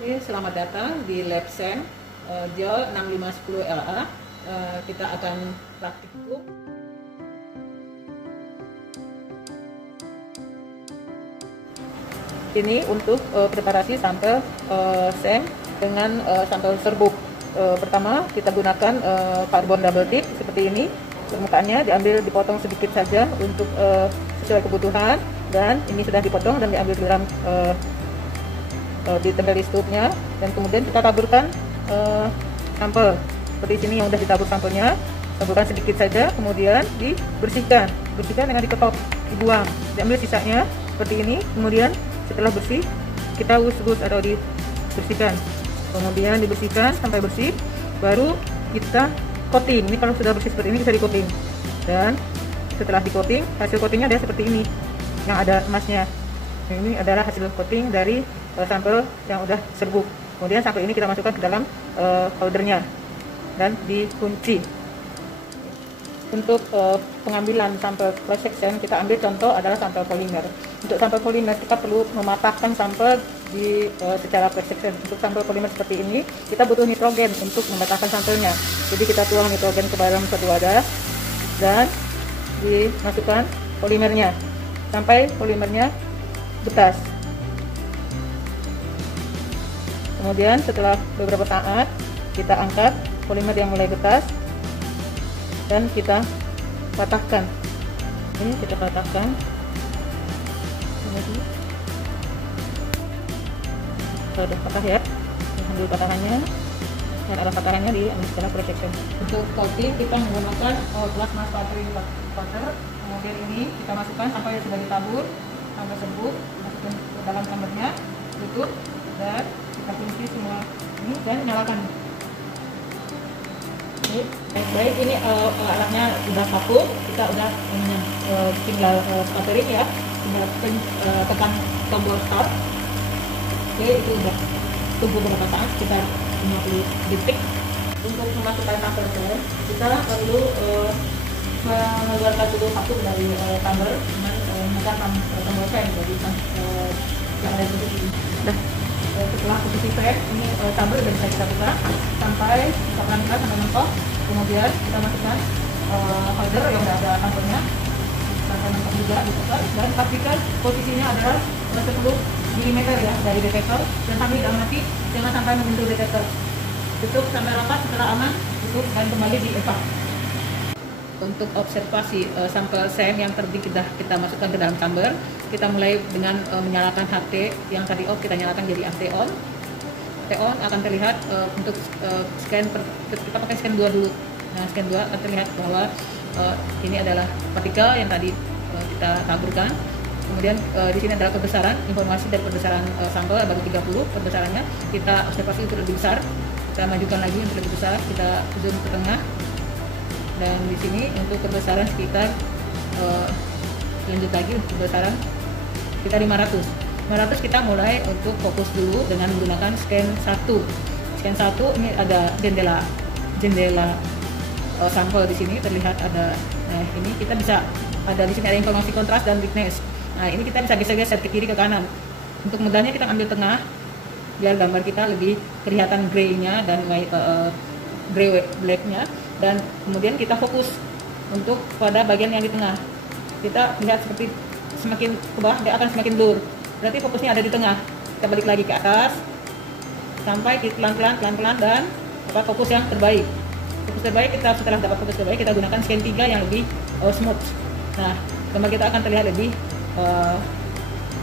Oke, selamat datang di Lab Sen JOL 6510 LA. Kita akan praktikum. Ini untuk preparasi sampel SEM dengan sampel serbuk. Pertama kita gunakan karbon double tip seperti ini. Permukaannya diambil dipotong sedikit saja untuk sesuai kebutuhan, dan ini sudah dipotong dan diambil di dalam ditempel di stupnya, dan kemudian kita taburkan sampel seperti sini yang sudah ditabur sampelnya. Taburkan sedikit saja, kemudian dibersihkan dengan diketok, dibuang, diambil sisanya seperti ini. Kemudian setelah bersih kita us-us atau dibersihkan, kemudian dibersihkan sampai bersih, baru kita coating. Ini kalau sudah bersih seperti ini bisa di coating, dan setelah di coating hasil coatingnya ada seperti ini yang ada emasnya. Ini adalah hasil coating dari sampel yang udah serbuk. Kemudian sampel ini kita masukkan ke dalam powdernya dan dikunci. Untuk pengambilan sampel cross section, kita ambil contoh adalah sampel polimer. Untuk sampel polimer kita perlu mematahkan sampel secara cross section. Untuk sampel polimer seperti ini kita butuh nitrogen untuk mematahkan sampelnya. Jadi kita tuang nitrogen ke dalam suatu wadah dan dimasukkan polimernya sampai polimernya betas. Kemudian setelah beberapa saat kita angkat polimer yang mulai betas dan kita patahkan. Ini kita patahkan. Sudah patah ya. Ambil patahannya, dan ada patahannya di setelah cross section. Untuk coating kita menggunakan plasma sputtering powder. Kemudian ini kita masukkan sampai sudah ditabur sampai serbuk, masukkan ke dalam chambernya, tutup, dan kita kunci semua ini dan nyalakan. Baik, ini alatnya sudah vakum, kita udah tinggal sputtering ya, tinggal tekan tombol start. Oke, itu udah tunggu beberapa saat, sekitar 50 detik. Untuk memasukkan sampel SEM, kita perlu mengeluarkan dulu vakum dari tumbler dengan menekan tombol SEM. Jadi yang ada di sini. Setelah posisi SEM, ini tumbler sudah bisa kita buka sampai pelan-pelan sampai mentok. Kemudian kita masukkan powder yang sudah ada sampelnya sampai mentok juga dibuka, dan pastikan posisinya adalah 10 mm ya dari detektor, dan sambil diamati jangan sampai menyentuh detektor. Tutup sampai rapat. Setelah aman, tutup dan kembali dievac. Untuk observasi sampel SEM yang tadi kita masukkan ke dalam chamber, kita mulai dengan menyalakan HT yang tadi off, kita nyalakan jadi HT on. HT on akan terlihat untuk scan, kita pakai scan 2 dulu. Nah, scan 2 akan terlihat bahwa ini adalah partikel yang tadi kita taburkan. Kemudian di sini adalah perbesaran, informasi dari perbesaran sampel bagi 30 perbesarannya. Kita observasi untuk lebih besar, kita majukan lagi untuk lebih besar, kita zoom ke tengah. Dan di sini untuk perbesaran sekitar lanjut lagi untuk perbesaran sekitar 500 kita mulai untuk fokus dulu dengan menggunakan scan 1. Scan 1 ini ada jendela sampel di sini terlihat ada. Nah, ini kita bisa ada di sini ada informasi kontras dan brightness. Nah, ini kita bisa geser-geser ke kiri ke kanan. Untuk mudahnya kita ambil tengah biar gambar kita lebih kelihatan grey-nya dan grey black-nya, dan kemudian kita fokus untuk pada bagian yang di tengah. Kita lihat seperti semakin ke bawah dia akan semakin blur. Berarti fokusnya ada di tengah. Kita balik lagi ke atas sampai pelan-pelan dan dapat fokus yang terbaik. Fokus terbaik kita setelah dapat fokus terbaik kita gunakan scan 3 yang lebih smooth. Nah, gambar kita akan terlihat lebih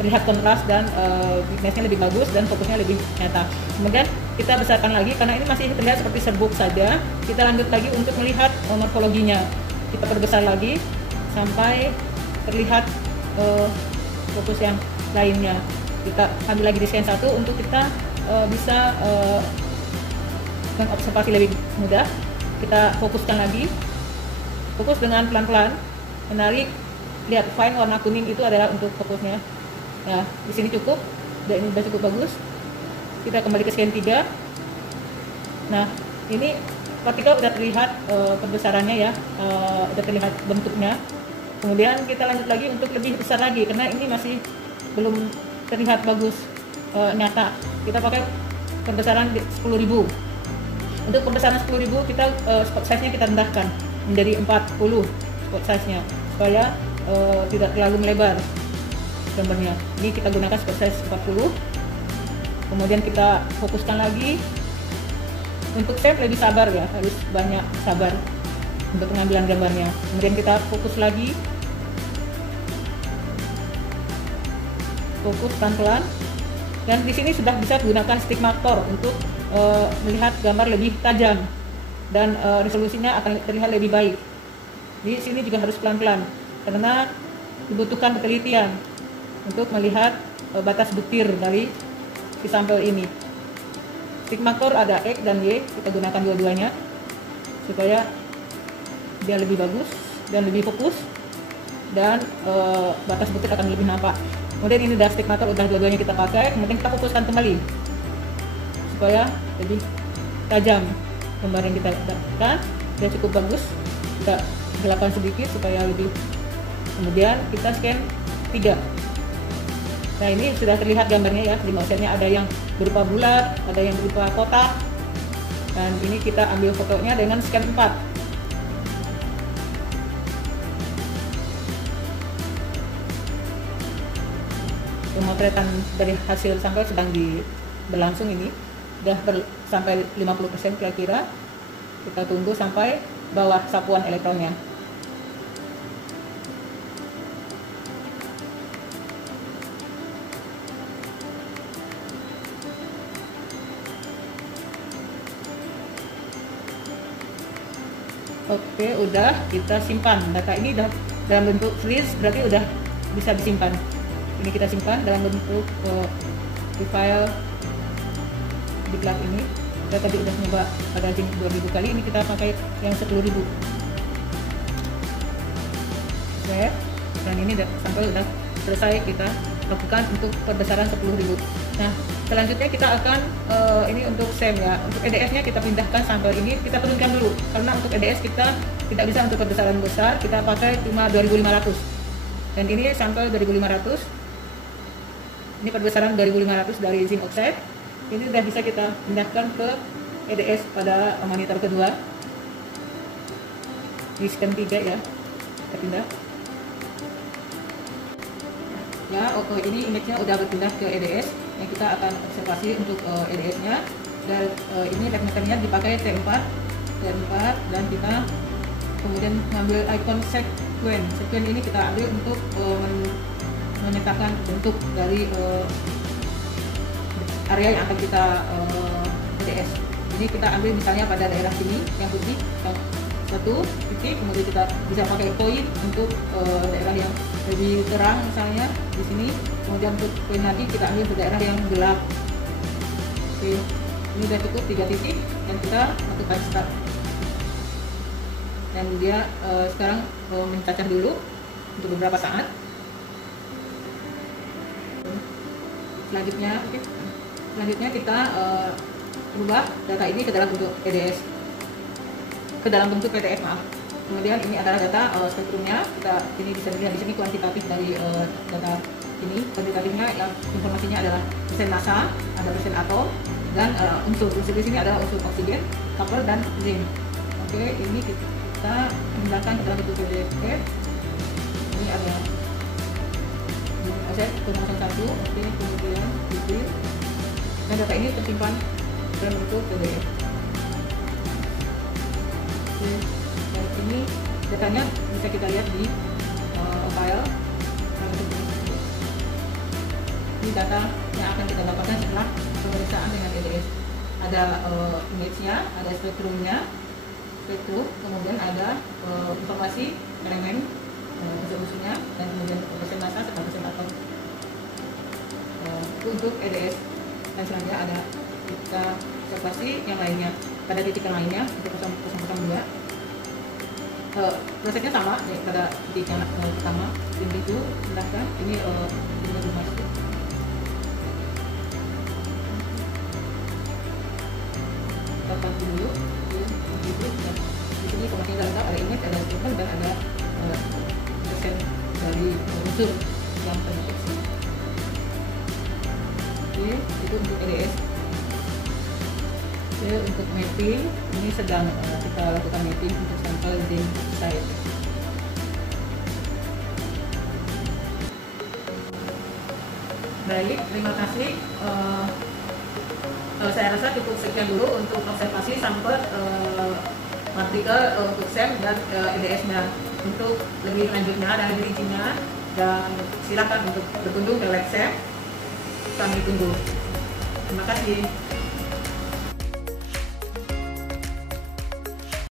terlihat kontras dan brightness-nya lebih bagus dan fokusnya lebih nyata. Kemudian kita besarkan lagi karena ini masih terlihat seperti serbuk saja. Kita lanjut lagi untuk melihat morfologinya. Kita perbesar lagi sampai terlihat fokus yang lainnya. Kita ambil lagi di scan 1 untuk kita bisa mengobservasi lebih mudah. Kita fokuskan lagi, fokus dengan pelan-pelan, menarik. Lihat fine warna kuning itu adalah untuk fokusnya. Nah, di sini cukup, dan ini sudah cukup bagus. Kita kembali ke scan 3. Nah, ini partikel sudah terlihat perbesarannya ya, sudah terlihat bentuknya. Kemudian kita lanjut lagi untuk lebih besar lagi karena ini masih belum terlihat bagus nyata. Kita pakai perbesaran 10.000. Untuk perbesaran 10.000 kita spot size nya kita rendahkan menjadi 40 spot size nya supaya tidak terlalu melebar gambarnya. Ini kita gunakan spot size 40. Kemudian kita fokuskan lagi. Untuk shape lebih sabar ya, harus banyak sabar untuk pengambilan gambarnya. Kemudian kita fokus lagi, fokus pelan-pelan. Dan di sini sudah bisa gunakan stigmator untuk melihat gambar lebih tajam dan resolusinya akan terlihat lebih baik. Di sini juga harus pelan-pelan karena dibutuhkan ketelitian untuk melihat batas butir dari si sampel ini. Stigmator ada X dan Y, kita gunakan dua-duanya supaya dia lebih bagus dan lebih fokus, dan batas butir akan lebih nampak. Kemudian ini udah stigmator, udah dua-duanya kita pakai. Kemudian kita fokuskan kembali supaya lebih tajam gambar yang kita dapatkan. Dia cukup bagus, kita gelapkan sedikit supaya lebih. Kemudian kita scan 3. Nah, ini sudah terlihat gambarnya ya. Di offsetnya ada yang berupa bulat, ada yang berupa kotak. Dan ini kita ambil fotonya dengan scan 4. Pemotretan dari hasil sampel sedang berlangsung ini. Sudah sampai 50% kira-kira. Kita tunggu sampai bawah sapuan elektronnya. Oke, udah kita simpan. Data ini udah dalam bentuk freeze, berarti udah bisa disimpan. Ini kita simpan dalam bentuk di file di cloud ini. Kita tadi udah nyoba pada jenis 2000 kali, ini kita pakai yang 10.000. Oke, dan ini sampai udah selesai kita lakukan untuk perbesaran 10.000. Nah, selanjutnya kita akan ini untuk SEM ya. Untuk EDS-nya kita pindahkan sampel ini, kita turunkan dulu. Karena untuk EDS kita tidak bisa untuk perbesaran besar, kita pakai cuma 2500. Dan ini sampel 2500. Ini perbesaran 2500 dari zinc oxide. Ini sudah bisa kita pindahkan ke EDS pada monitor kedua. Di scan 3 ya. Kita pindah. Ya, oke, ini image-nya udah berpindah ke EDS. Yang kita akan observasi untuk EDS-nya. Dan ini lab meternya dipakai T4 dan kita kemudian mengambil icon sequence. Sequence ini kita ambil untuk memetakan bentuk dari area yang akan kita EDS. Jadi kita ambil misalnya pada daerah sini yang putih, yang satu titik, kemudian kita bisa pakai poin untuk daerah yang lebih terang misalnya di sini. Kemudian untuk poin lagi kita ambil ke daerah yang gelap. Oke, ini sudah cukup 3 titik dan kita lakukan start. Dan dia sekarang mencacah dulu untuk beberapa saat. Selanjutnya kita ubah data ini ke dalam bentuk EDS, ke dalam bentuk PDF, maaf. Kemudian ini adalah data spektrumnya. Kita ini bisa dilihat di sini kuantitatif dari data ini. Kuantitatifnya yang informasinya adalah persen massa, ada persen atom, dan unsur di sini adalah unsur oksigen, copper, dan zinc. Oke, ini kita pindahkan ke dalam bentuk PDF. Ini ada aset 001. Oke, kemudian detail. Dan data ini tersimpan dalam bentuk PDF. Oke, dan ini datanya bisa kita lihat di file. Ini data yang akan kita dapatkan setelah pemeriksaan dengan EDS. Ada image-nya, ada spektrumnya, kemudian ada informasi elemen unsur-unsurnya, dan kemudian persen massa serta persen atom. Itu untuk EDS. Dan selanjutnya ada kita observasi yang lainnya pada titik yang lainnya untuk 002. Prosesnya sama ya, pada titik yang pertama itu pindahkan ini belum masuk. Kita tampil dulu itu. Dan di sini informasinya lengkap, ada image, ada statement, dan ada persen dari unsur yang terdeteksi. Oke, itu untuk EDS. Oke, untuk mapping ini sedang kita lakukan mapping untuk sampel zinc oxide. Baik, terima kasih. Saya rasa cukup sekian dulu untuk observasi sampel partikel untuk SEM dan EDS-nya. Untuk lebih lanjutnya dan lebih rincinya, dan silakan untuk berkunjung ke lab SEM. Kami tunggu. Terima kasih.